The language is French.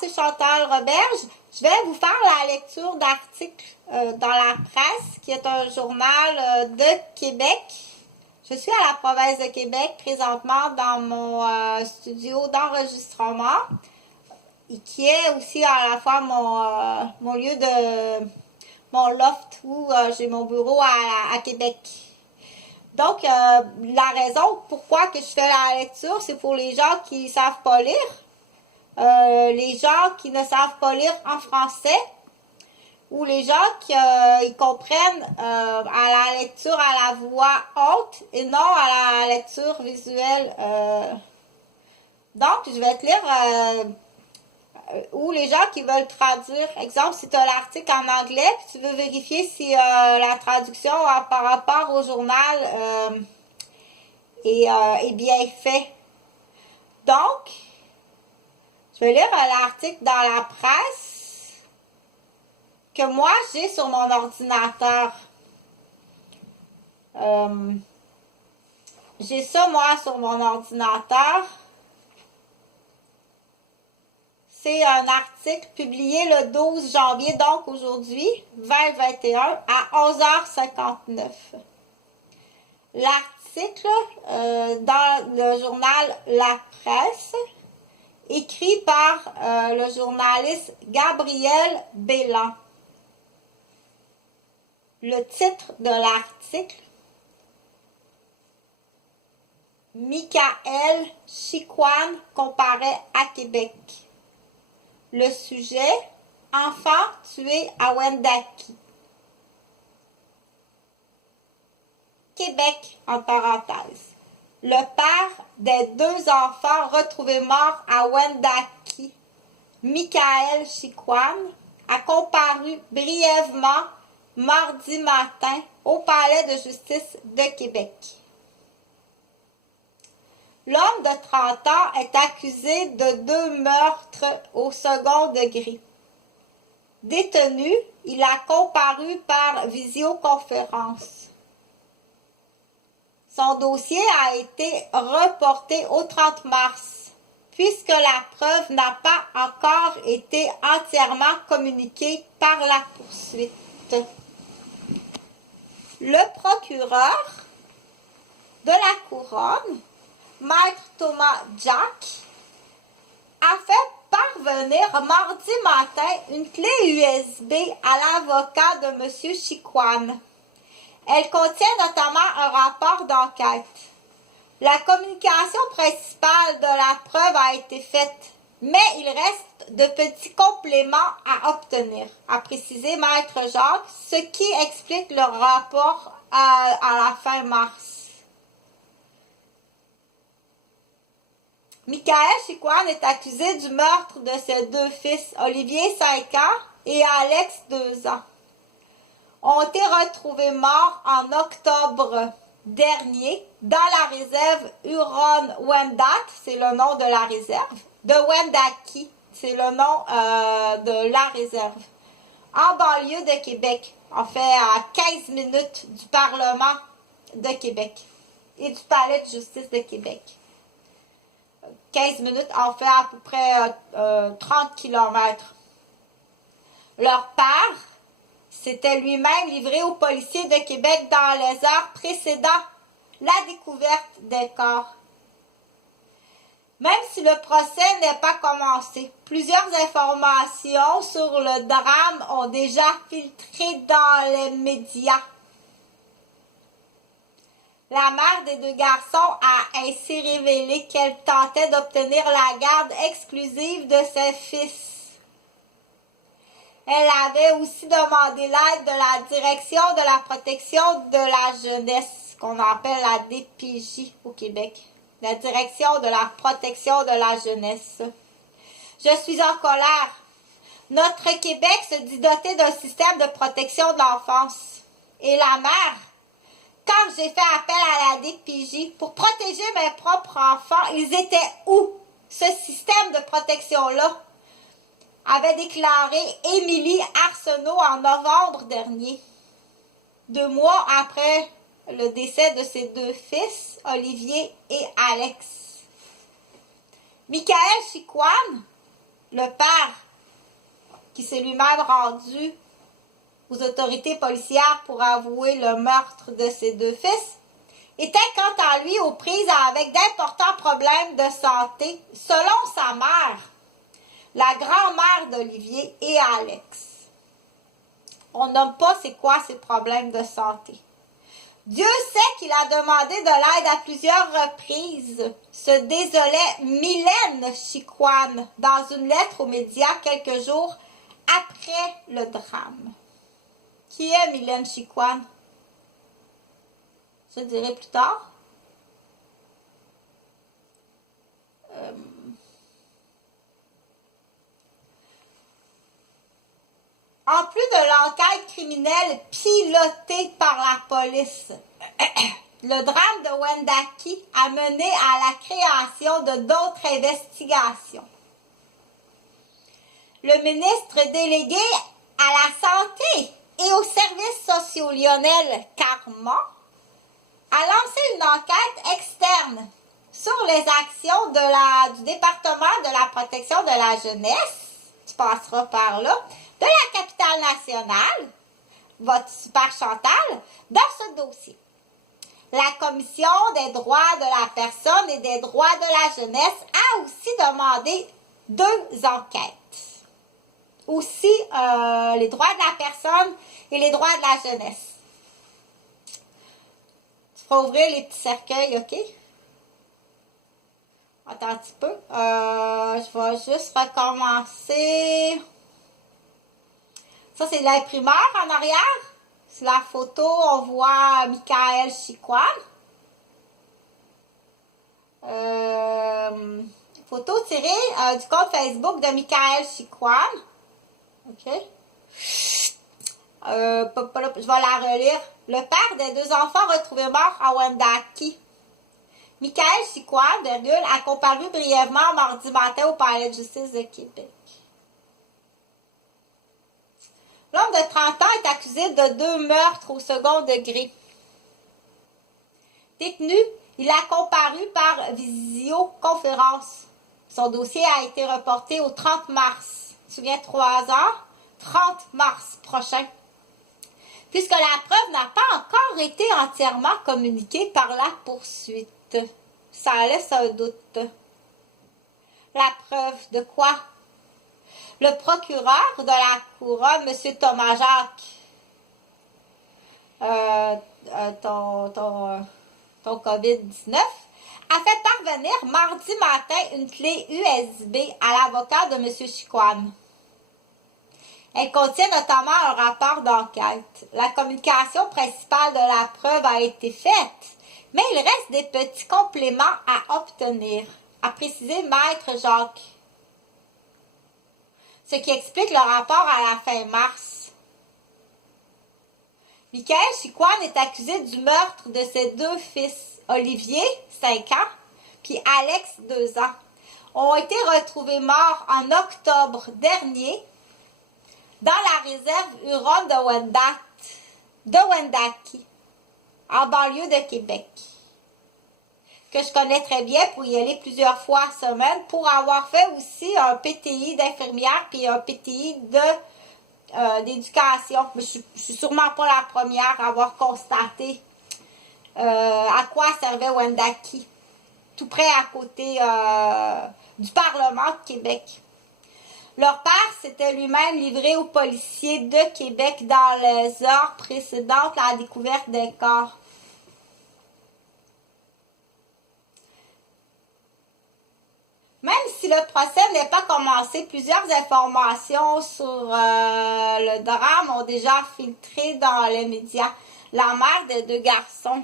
c'est Chantal Roberge. Je vais vous faire la lecture d'articles dans la presse, qui est un journal de Québec. Je suis à la province de Québec présentement dans mon studio d'enregistrement, qui est aussi à la fois mon lieu de mon loft où j'ai mon bureau à Québec. Donc, la raison pourquoi que je fais la lecture, c'est pour les gens qui ne savent pas lire, les gens qui ne savent pas lire en français, ou les gens qui ils comprennent à la lecture à la voix haute et non à la lecture visuelle. Donc, je vais te lire ou les gens qui veulent traduire. Exemple, si tu as l'article en anglais, puis tu veux vérifier si la traduction par rapport au journal est bien fait. Donc, je vais lire l'article dans la presse que moi j'ai sur mon ordinateur. J'ai ça moi sur mon ordinateur. C'est un article publié le 12 janvier, donc aujourd'hui, 2021, à 11h59. L'article dans le journal La Presse, écrit par le journaliste Gabriel Bélan. Le titre de l'article, Michael Chicoine comparaît à Québec. Le sujet, enfant tué à Wendake. Québec, en parenthèse. Le père des 2 enfants retrouvés morts à Wendake, Michael Chicoine, a comparu brièvement mardi matin au palais de justice de Québec. L'homme de 30 ans est accusé de 2 meurtres au second degré. Détenu, il a comparu par visioconférence. Son dossier a été reporté au 30 mars, puisque la preuve n'a pas encore été entièrement communiquée par la poursuite. Le procureur de la Couronne, Maître Thomas Jack, a fait parvenir mardi matin une clé USB à l'avocat de M. Chicoine. Elle contient notamment un rapport d'enquête. La communication principale de la preuve a été faite, mais il reste de petits compléments à obtenir, a précisé Maître Jacques, ce qui explique le rapport à la fin mars. Michael Chicoine est accusé du meurtre de ses 2 fils, Olivier, 5 ans, et Alex, 2 ans. Ont été retrouvés morts en octobre dernier dans la réserve Huron-Wendat, c'est le nom de la réserve, de Wendake, c'est le nom de la réserve, en banlieue de Québec, en fait à 15 minutes du Parlement de Québec et du Palais de justice de Québec. 15 minutes en fait à peu près 30 km. Leur père s'était lui-même livré aux policiers de Québec dans les heures précédant la découverte des corps. Même si le procès n'est pas commencé, plusieurs informations sur le drame ont déjà filtré dans les médias. La mère des 2 garçons a ainsi révélé qu'elle tentait d'obtenir la garde exclusive de ses fils. Elle avait aussi demandé l'aide de la Direction de la protection de la jeunesse, qu'on appelle la DPJ au Québec. La Direction de la protection de la jeunesse. Je suis en colère. Notre Québec se dit doté d'un système de protection de l'enfance. Et la mère, quand j'ai fait appel à la DPJ pour protéger mes propres enfants, ils étaient où? Ce système de protection-là, avait déclaré Émilie Arsenault en novembre dernier. 2 mois après le décès de ses 2 fils, Olivier et Alex. Michael Chicoine, le père qui s'est lui-même rendu aux autorités policières pour avouer le meurtre de ses 2 fils, était quant à lui aux prises avec d'importants problèmes de santé, selon sa mère, la grand-mère d'Olivier et Alex. On nomme pas c'est quoi ces problèmes de santé. Dieu sait qu'il a demandé de l'aide à plusieurs reprises, se désolait Mylène Chicoine dans une lettre aux médias quelques jours après le drame. Qui est Mylène Chicoine? Je dirai plus tard. En plus de l'enquête criminelle pilotée par la police, le drame de Wendake a mené à la création de d'autres investigations. Le ministre délégué à la Santé et aux services sociaux, Lionel Carman, a lancé une enquête externe sur les actions du département de la protection de la jeunesse, tu passeras par là, de la capitale nationale, votre super Chantal, dans ce dossier. La Commission des droits de la personne et des droits de la jeunesse a aussi demandé 2 enquêtes. Aussi, les droits de la personne et les droits de la jeunesse. Tu feras ouvrir les petits cercueils, OK? Attends un petit peu. Je vais juste recommencer. Ça, c'est l'imprimeur en arrière. Sur la photo, on voit Michael Chicoine. Photo tirée du compte Facebook de Michael Chicoine. OK. Je vais la relire. Le père des 2 enfants retrouvés morts à Wendake. Michael Chicoine, a comparu brièvement mardi matin au palais de justice de Québec. L'homme de 30 ans est accusé de 2 meurtres au second degré. Détenu, il a comparu par visioconférence. Son dossier a été reporté au 30 mars. Tu te souviens, 3 ans? 30 mars prochain. Puisque la preuve n'a pas encore été entièrement communiquée par la poursuite. Ça laisse un doute. La preuve de quoi? Le procureur de la couronne, M. Thomas Jacques, ton COVID-19, a fait parvenir mardi matin une clé USB à l'avocat de M. Chicoine. Elle contient notamment un rapport d'enquête. La communication principale de la preuve a été faite, mais il reste des petits compléments à obtenir, a précisé Maître Jacques. Ce qui explique le rapport à la fin mars. Michael Chicoine est accusé du meurtre de ses 2 fils, Olivier, 5 ans, puis Alex, 2 ans, ont été retrouvés morts en octobre dernier dans la réserve Huron de Wendake, en banlieue de Québec, que je connais très bien pour y aller plusieurs fois à semaine, pour avoir fait aussi un PTI d'infirmière puis un PTI d'éducation. Mais je suis sûrement pas la première à avoir constaté à quoi servait Wendake, tout près à côté du Parlement de Québec. Leur père s'était lui-même livré aux policiers de Québec dans les heures précédentes à la découverte des corps. Même si le procès n'est pas commencé, plusieurs informations sur le drame ont déjà filtré dans les médias. La mère des 2 garçons,